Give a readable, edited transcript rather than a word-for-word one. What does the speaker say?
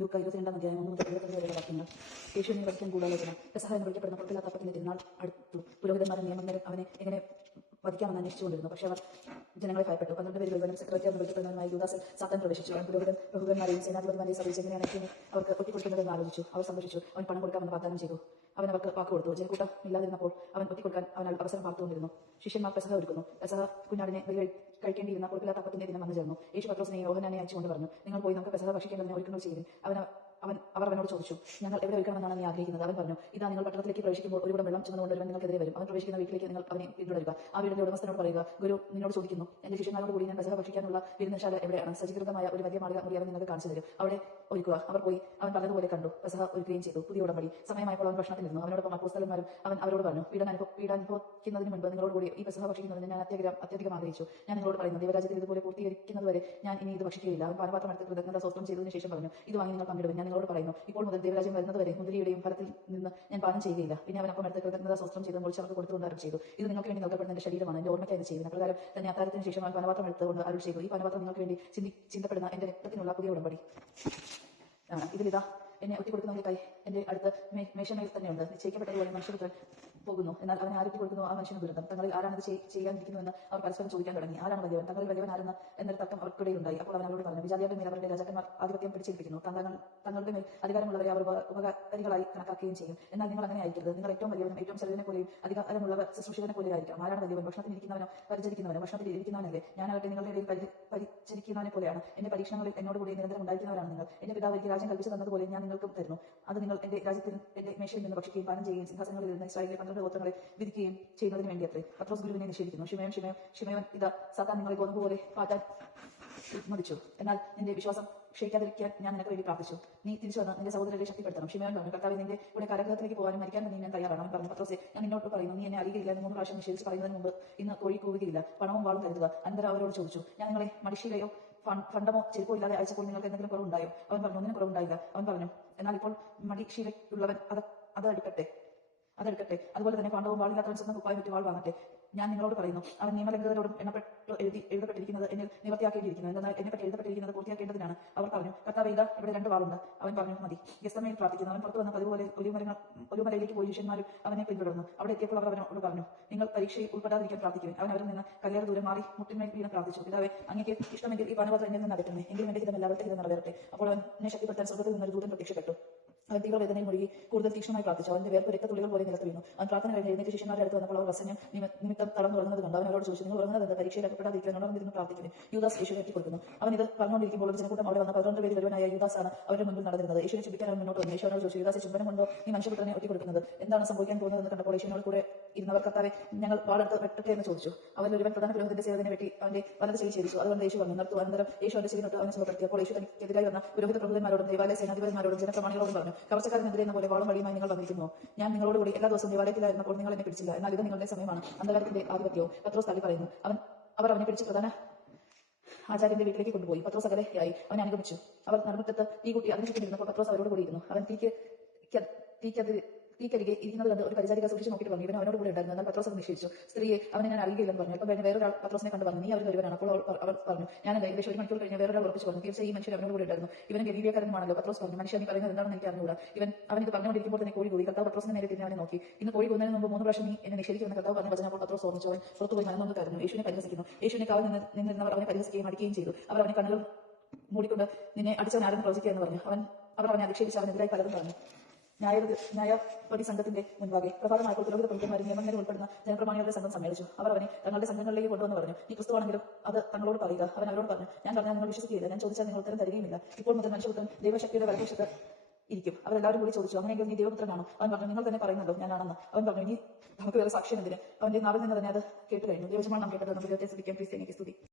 ലൂക്ക 22 അധ്യായം 1 മുതൽ 22 വരെയുള്ള വാക്യങ്ങൾ. യേശുവിനെ വധിക്കാൻ ഗൂഢാലോചന. പെസഹ എന്ന് വിളിക്കപ്പെടുന്ന പുറത്തില്ലാത്ത അപ്പത്തിന്റെ തിരുനാൾ അടുത്തു. പുരോഹിതന്മാരും നിയമജ്ഞരും അവനെ എങ്ങനെ വധിക്കാമെന്ന് അന്വേഷിച്ചുകൊണ്ടിരുന്നു. പക്ഷേ അവർ ജനങ്ങളെ ഭയപ്പെട്ടു. 12 പേരിൽ ഒരുവനും സെക്രട്ടറി എന്ന് വിളിക്കപ്പെടുന്നതിനായി യൂദാസിൽ സാത്താൻ പ്രവേശിച്ചു. അവൻ പ്രഭുക്കന്മാരെയും സേനാധിപതിമാരെയും സഭയിൽ എങ്ങനെയാണ് എത്തിനെ അവർക്ക് ഒറ്റിക്കൊടുക്കുന്നതെന്ന് ആലോചിച്ചു. അവർ സന്തോഷിച്ചു. അവൻ പണം കൊടുക്കാമെന്ന് വാഗ്ദാനം ചെയ്തു. അവൻ അവർക്ക് വാക്ക് കൊടുത്തു. ജനക്കൂട്ടം ഇല്ലാതിരുന്നപ്പോൾ അവൻ ഒറ്റിക്കൊടുക്കാൻ അവൻ അവസരം പാർത്തുകൊണ്ടിരുന്നു. ശിഷ്യന്മാർ പെസഹ ഒരുക്കുന്നു. പെസഹ കുഞ്ഞാടിനെ ബലി കഴിക്കേണ്ടിയിരുന്ന പുറത്തില്ലാത്ത അപ്പത്തിന്റെ ദിനം വന്നു ചേർന്നു. യേശു പത്രോസിനെയും യോഹന്നാനെയും അയച്ചുകൊണ്ട് പറഞ്ഞു, നിങ്ങൾ പോയി നമുക്ക് പെസഹ ഭക്ഷിക്കേണ്ടതിന് ഒരുക്കങ്ങൾ ചെയ്യുവിൻ. അവർ അവനോട് ചോദിച്ചു, ഞങ്ങൾ എവിടെ ഒരുക്കണമെന്നാണ് നീ ആഗ്രഹിക്കുന്നത്? അവൻ പറഞ്ഞു, ഇതാ, നിങ്ങൾ പട്ടണത്തിലേക്ക് പ്രവേശിക്കുമ്പോൾ ഒരു കുടം വെള്ളം ചുമന്നുകൊണ്ടുവരുവൻ നിങ്ങൾക്കെതിരെ വരും. അവൻ പ്രവേശിക്കുന്ന വീട്ടിലേക്ക് നിങ്ങൾ അവനെ പിന്തുടരുക. ആ വീടിന്റെ ഉടമസ്ഥനോട് പറയുക, ഗുരു നിന്നോട് ചോദിക്കുന്നു, എന്റെ ശിഷ്യന്മാരോട് കൂടി ഞാൻ പെസഹ ഭക്ഷിക്കാനുള്ള വിരുന്നശാല എവിടെയാണ്? സജ്ജീകൃതമായ ഒരു വലിയ മാളിക മുറി അവൻ നിങ്ങൾക്ക് കാണിച്ചു തരും. അവിടെ ഒരുക്കുക. അവർ പോയി അവൻ പറഞ്ഞതുപോലെ കണ്ടു. പെസഹ ഒരുക്കുകയും ചെയ്തു. പുതിയ ഉടമ്പടി. സമയമായപ്പോൾ അവൻ ഭക്ഷണത്തിലിരുന്നു. അവനോടൊപ്പം അപ്പോസ്തലന്മാരും അവൻ അവരോട് പറഞ്ഞു, പീഡാനുഭവിക്കുന്നതിന് മുൻപ് നിങ്ങളോട് കൂടി ഈ പെസഹ ഭക്ഷിക്കുന്നതിന് ഞാൻ അത്യധികം ആഗ്രഹിച്ചു. ഞാൻ നിങ്ങളോട് പറയുന്നു, ദൈവരാജ്യത്തിൽ ഇതുപോലെ പൂർത്തീകരിക്കുന്നതുവരെ ഞാൻ ഇനി ഇത് ഭക്ഷിക്കുകയില്ല. അവൻ പാനപാത്രം എടുത്ത് കൃതജ്ഞത സ്തോത്രം ചെയ്തതിനു ശേഷം പറഞ്ഞു, ഇത് വാങ്ങി നിങ്ങൾ പങ്കിടുവിൻ. ഞാൻ നിങ്ങളോട് പറയുന്നു, ഇപ്പോൾ മുതൽ ദൈവരാജ്യം വരുന്നതുവരെ മുന്തിരിയുടെയും ഫലത്തിൽ നിന്ന് ഞാൻ പാനം ചെയ്യുകയില്ല. പിന്നെ അവൻ അപ്പം എടുത്ത് കൃതജ്ഞത സ്തോത്രം ചെയ്ത് മുറിച്ച് അവർക്ക് കൊടുത്തുകൊണ്ട് അരുൾ ചെയ്തു, ഇത് നിങ്ങൾക്ക് വേണ്ടി നൽകപ്പെടുന്ന എന്റെ ശരീരമാണ്. എന്റെ ഓർമ്മയ്ക്കായി ഇത് ചെയ്യുന്നത്. അപ്രകാരം തന്നെ അത്താഴത്തിന് ശേഷം അവൻ പാനപാത്രം എടുത്തുകൊണ്ട് അരുൾ ചെയ്തു, ഈ പാനപാത്രം നിങ്ങൾക്ക് വേണ്ടി ചിന്തപ്പെടുന്ന എന്റെ രക്തത്തിനുള്ള പുതിയ ഉടമ്പടി. ഇതിലിതാ, എന്നെ ഒറ്റിക്കൊടുക്കുന്നവർക്കായി എന്റെ അടുത്ത് മേശമേൽ തന്നെയുണ്ട്. നിശ്ചയിക്കപ്പെട്ടതുപോലെ മനുഷ്യപുത്രൻ പോകുന്നു. എന്നാൽ അവനെ ആരൊറ്റി കൊടുക്കുന്നു ആ മനുഷ്യന് ദുരിതം. തങ്ങളിൽ ആരാണത് ചെയ്യാനിരിക്കുന്നുവെന്ന് അവർ പരസ്പരം ചോദിക്കാൻ തുടങ്ങി. ആരാണ് വലിയവൻ? തങ്ങളിൽ വലിയവൻ ആരെന്ന് എന്നൊരു തർക്കം അവർക്കിടയിലുണ്ടായി. അപ്പോൾ അവൻ അവരോട് പറഞ്ഞു, വിജാതികളുടെ മേൽ അവരുടെ രാജാക്കന്മാർ ആധിപത്യം പിടിച്ചിരിക്കുന്നു. തങ്ങളുടെ മേൽ അധികാരമുള്ളവരെ അവർ ഉപകാരികളായി കണക്കാക്കുകയും ചെയ്യും. എന്നാൽ നിങ്ങൾ അങ്ങനെ ആയിരിക്കരുത്. നിങ്ങൾ ഏറ്റവും വലിയവനും ഏറ്റവും ചെറുതിനെ പോലെയും അധികാരമുള്ളവർ ശുശ്രൂഷകനെ പോലെ ആയിരിക്കാം. ആരാണ് വലിയവൻ? ഭക്ഷണത്തിൽ ഇരിക്കുന്നവനോ പരിചരിക്കുന്നവനോ? ഭക്ഷണത്തിൽ ഇരിക്കുന്നവനല്ലേ. ഞാനാകട്ടെ നിങ്ങളുടെ ഇടയിൽ പരിചരിക്കുന്നവനെ പോലെയാണ്. എന്റെ പരീക്ഷണങ്ങളിൽ എന്നോട് കൂടി നിരന്തരം ഉണ്ടായിരിക്കുന്നവരാണ് നിങ്ങൾ. എന്റെ പിതാവ് എനിക്ക് രാജ്യം കൽപ്പിച്ചു തന്നതുപോലെ ഞാൻ നിങ്ങൾക്കും തരുന്നു. അത് നിങ്ങൾ എന്റെ രാജ്യത്തിൽ എന്റെ മേശയിൽ നിന്ന് ഭക്ഷിക്കുകയും പാനം ചെയ്യുകയും സിംഹാസനങ്ങളിൽ ഇരുന്ന് ഇസ്രായേലിലെ 12 ഗോത്രങ്ങളെ വിധിക്കുകയും ചെയ്യുന്നതിന് വേണ്ടി അത്രേ. പത്രോസ് ഗുരുവിനെ നിഷേധിക്കുന്നു. ശിമയോൻ ഇതാ, സാത്താൻ നിങ്ങളെ ഗോതമ്പ് പോലെ പാറ്റാൻ മതിച്ചു. എന്നാൽ നിന്റെ വിശ്വാസം ക്ഷയിക്കാതിരിക്കാൻ ഞാൻ നിനക്ക് വേണ്ടി പ്രാർത്ഥിച്ചു. നീ തിരിച്ചു വന്ന് നിന്റെ സഹോദരരെ ശക്തിപ്പെടുത്തണം. ശിമയോൻ പറഞ്ഞു, കർത്താവേ, നിന്റെ കൂടെ കാരാഗൃഹത്തിലേക്ക് പോകാനും മരിക്കാൻ വേണ്ടി ഞാൻ തയ്യാറാണ്. അവൻ പറഞ്ഞു, പത്രോസേ, ഞാൻ നിന്നോട് പറയുന്നു, നീ എന്നെ അറിയുകയില്ല എന്ന് 3 പ്രാവശ്യം നിഷേധിച്ച് പറയുന്നതിന് മുമ്പ് ഇന്ന് കോഴി കൂവുകയില്ല. പണവും വാളും കരുതുക. അനന്തരം അവരോട് ചോദിച്ചു, ഞാൻ നിങ്ങളെ മടിശീലയോ ഫണ്ടമോ ചെരുപ്പോ ഇല്ലാതെ അയച്ചപ്പോൾ നിങ്ങൾക്ക് എന്തെങ്കിലും കുറവുണ്ടായോ? അവൻ പറഞ്ഞു, ഒന്നിനും കുറവുണ്ടായില്ല. അവൻ പറഞ്ഞു, എന്നാൽ ഇപ്പോൾ മടിശീലയുള്ളവൻ അതെടുക്കട്ടെ. അതുപോലെ തന്നെ പണ്ടവും വാളില്ലാത്തവൻ സ്വന്തം കുപ്പായം വിറ്റ് വാൾ വാങ്ങട്ടെ. ഞാൻ നിങ്ങളോട് പറയുന്നു, അവൻ നിയമലംഘകരോടും എഴുതപ്പെട്ടിരിക്കുന്നത് എന്നിൽ നിവർത്തിയാക്കേണ്ടിയിരിക്കുന്നു. എന്നാൽ എന്നെപ്പറ്റി എഴുതപ്പെട്ടിരിക്കുന്നത് പൂർത്തിയാക്കേണ്ടതിനാണ്. അവർ പറഞ്ഞു, കർത്താവേ, ഇതാ, ഇവിടെ 2 വാളുണ്ട്. അവൻ പറഞ്ഞു, മതി. ഗെത്സമനയിൽ പ്രാർത്ഥിക്കുന്നു. അവൻ പുറത്തു വന്ന പതിപോലെ ഒലിവുമലയിലേക്ക് പോയി ശിഷ്യന്മാരും അവനെ പിന്തുടർന്നു. അവിടെ എത്തിയപ്പോൾ അവർ അവനോട് പറഞ്ഞു, നിങ്ങൾ പരീക്ഷയിൽ ഉൾപ്പെടാതിരിക്കാൻ പ്രാർത്ഥിക്കുവിൻ. അവൻ അവരിൽ നിന്ന് കല്ലേറെ ദൂരം മാറി മുട്ടിന്മേൽ വീണ് പ്രാർത്ഥിച്ചു, പിതാവേ, അങ്ങേക്ക് ഇഷ്ടമെങ്കിൽ ഈ പാനപാത്രം എന്നിൽ നിന്ന് അകറ്റണമേ. എങ്കിലും എന്റെ ഹിതമല്ല, അവിടുത്തെ ഹിതം നിറവേറട്ടെ. അപ്പോൾ അവനെ ശക്തിപ്പെടുത്താൻ സ്വർഗ്ഗത്തിൽ നിന്നൊരു ദൂതൻ പ്രത്യക്ഷപ്പെട്ടു. അവൻ തീവ്രവേദനയിൽ മുഴുകി കൂടുതൽ തീക്ഷ്ണമായി പ്രാർത്ഥിച്ചു. അവന്റെ വേർപ്പ് രക്തത്തുള്ളികൾ പോലെ നിലത്ത് വീണു. അവൻ പ്രാർത്ഥന കഴിഞ്ഞ് എഴുന്നേറ്റ് ശിഷ്യന്മാരുടെ അടുത്ത് വന്നപ്പോൾ അവർ വസനം നിമിത്തം തളർന്നുറങ്ങുന്നത് കണ്ടു. അവൻ അവരോട് ചോദിച്ചു, നിങ്ങൾ ഉറങ്ങുന്നത് പരീക്ഷയിൽ അകപ്പെടാതിരിക്കാൻ ഉണർന്നിരുന്ന് പ്രാർത്ഥിക്കുന്നു. യൂദാസ് യേശുവിനെ എത്തിക്കൊടുക്കുന്നു. അവൻ ഇത് പറഞ്ഞുകൊണ്ടിരിക്കുമ്പോൾ ഒരു ജനക്കൂട്ടം അവിടെ വന്ന 12 പേരിൽ ഒരുവനായ യൂദാസ് ആണ് അവരുടെ മുമ്പിൽ നടന്നിരുന്നത്. യേശുവിനെ ചുംബിക്കാൻ അവൻ മുന്നോട്ട് വന്നു. യേശു അവനോട് ചോദിച്ചു, യൂദാസെ, ചുംബനം കൊണ്ടോ നീ മനുഷ്യപുത്രനെ ഒറ്റിക്കൊടുക്കുന്നത്? എന്താണ് സംഭവിക്കാൻ പോകുന്നതെന്ന് കണ്ടപ്പോൾ യേശുവിനോട് കൂടെ ഇരുന്നവർ, കർത്താവേ, ഞങ്ങൾ വാളെടുത്ത് വെട്ടട്ടെ എന്ന് ചോദിച്ചു. അവരിൽ ഒരുവൻ പ്രധാന പുരോഹിതന്റെ സേവകനെ വെട്ടി അവന്റെ വലത് ചെവി ഛേദിച്ചു. അതുകൊണ്ട് യേശു പറഞ്ഞു, നിർത്തു. അനന്തരം യേശു അവന്റെ ചെവി തൊട്ട് അവനെ സുഖപ്പെടുത്തിയപ്പോൾ യേശു തനിക്കെതിരായി വന്ന പുരോഹിത പ്രഭുക്കന്മാരോടും ദേവാലയ സേനാധിപതിമാരോടും ജനപ്രമാണികളോടും പറഞ്ഞു, കവർച്ചക്കാരനെതിരെ എന്ന പോലെ വാളും വഴിയുമായി നിങ്ങൾ വന്നിരിക്കുന്നു. ഞാൻ നിങ്ങളോട് കൂടി എല്ലാ ദിവസവും ദേവാലയത്തിലായിരുന്നപ്പോൾ നിങ്ങൾ എന്നെ പിടിച്ചില്ല. എന്നാൽ ഇത് നിങ്ങളുടെ സമയമാണ്. അന്ധകാരത്തിന്റെ ആധിപത്യവും. പത്രോസ് തള്ളി പറയുന്നു. അവർ അവനെ പിടിച്ച് പ്രധാന ആചാര്യന്റെ വീട്ടിലേക്ക് കൊണ്ടുപോയി. പത്രോസ് അകലെയായി അവനെ അനുഗമിച്ചു. അവർ നടുമുറ്റത്ത് തീ കൂട്ടി അതിനു ചുറ്റിരുന്നപ്പോൾ പത്രോസ് അവരോട് കൂടി ഇരുന്നു. അവൻ തീക്കരികെ ഇരിക്കുന്നത് കണ്ട് ഒരു പരിചാരിക സൂക്ഷിച്ച് നോക്കിയിട്ട് പറഞ്ഞു, ഇവൻ അവനോട് കൂടെ ഉണ്ടായിരുന്നു. എന്നാൽ പത്രോസ് അത് നിഷേധിച്ചു. സ്ത്രീയെ, അവനെ ഞാൻ അറിയുകയില്ലെന്ന് പറഞ്ഞു. അപ്പം വേറൊരാൾ പത്രോസിനെ കണ്ടു പറഞ്ഞു, നീ അവരിൽ ഒരുവനാണ്. അപ്പോൾ അവർ പറഞ്ഞു, ഞാനല്ല. ഏകദേശം 1 മണിക്കൂർ കഴിഞ്ഞ് വേറൊരാൾ ഉറപ്പിച്ചു പറഞ്ഞു, തീർച്ചയായും ഈ മനുഷ്യൻ അവനോട് കൂടെ ഉണ്ടായിരുന്നു. ഇവൻ ഗലീലിയക്കാരനുമാണല്ലോ. പത്രോസ് പറഞ്ഞു, മനുഷ്യൻ നീ പറയുന്നത് എന്താണെന്ന് എനിക്ക് അറിഞ്ഞുകൂടാ. അവൻ ഇത് പറഞ്ഞുകൊണ്ടിരിക്കുമ്പോൾ തന്നെ കോഴി കൂവി. കർത്താവ് പത്രോസിന്റെ നേരെ തിരിഞ്ഞ് അവനെ നോക്കി. ഇന്ന് കോഴി കൂവുന്നതിന് മുമ്പ് 3 പ്രാവശ്യം നീ എന്നെ നിഷേധിക്കുമെന്ന് കർത്താവ് പറഞ്ഞ വചനപ്പോൾ പത്രോസ് ഓർമ്മിച്ചു. അവൻ പുറത്തുപോയി മനംനൊന്ന് കരഞ്ഞു. യേശുവിനെ പരിഹസിക്കുന്നു. യേശുവിനെ കാവൽ നിന്നിരുന്നവർ അവനെ പരിഹസിക്കുകയും അടിക്കുകയും ചെയ്തു. അവർ അവനെ കണ്ണുകൾ മൂടിക്കൊണ്ട്, നിന്നെ അടിച്ചവൻ ആരെന്ന് പ്രവചിക്കുക എന്ന് പറഞ്ഞു. അവർ അവനെ അധിക്ഷേപിച്ച് അവനെതിരായി പലതും പറഞ്ഞു. ന്യായപതി സംഘത്തിന്റെ മുൻപാകെ പ്രഭാതമായപ്പോൾ പുരോഹിത പ്രമുഖന്മാരും നിയമജ്ഞരും ഉൾപ്പെടുന്ന ജനപ്രമാണികളുടെ സംഘം സമ്മേളിച്ചു. അവർ അവനെ തങ്ങളുടെ സംഘങ്ങളിലേക്ക് കൊണ്ടുവന്ന് പറഞ്ഞു, നീ ക്രിസ്തുവാണെങ്കിലും അത് തങ്ങളോട് പറയുക. അവൻ അവരോട് പറഞ്ഞു, ഞാൻ പറഞ്ഞാൽ നിങ്ങൾ വിശ്വസിക്കുകയില്ല. ഞാൻ ചോദിച്ചാൽ നിങ്ങൾ ഉത്തരം തരികയുമില്ല. ഇപ്പോൾ മുതൽ മനുഷ്യപുത്രൻ ദൈവശക്തിയുടെ വലതുവശത്ത് ഇരിക്കും. അവരെല്ലാവരും കൂടി ചോദിച്ചു, അങ്ങനെയെങ്കിൽ നീ ദൈവപുത്രനാണോ? അവൻ പറഞ്ഞു, നിങ്ങൾ തന്നെ പറയുന്നല്ലോ ഞാനാണെന്ന്. അവൻ പറഞ്ഞു, ഇനി നമുക്ക് വേറെ സാക്ഷ്യം എന്തിന്? അവന്റെ നാവിൽ നിന്ന് തന്നെ അത് കേട്ട് കഴിഞ്ഞു. ദൈവജനമാണ് നാം കേട്ടത്. നമുക്ക് ദൈവത്തെ സ്തുതിക്കാം. ക്രിസ്ത്യാനിക്ക് സ്തുതി.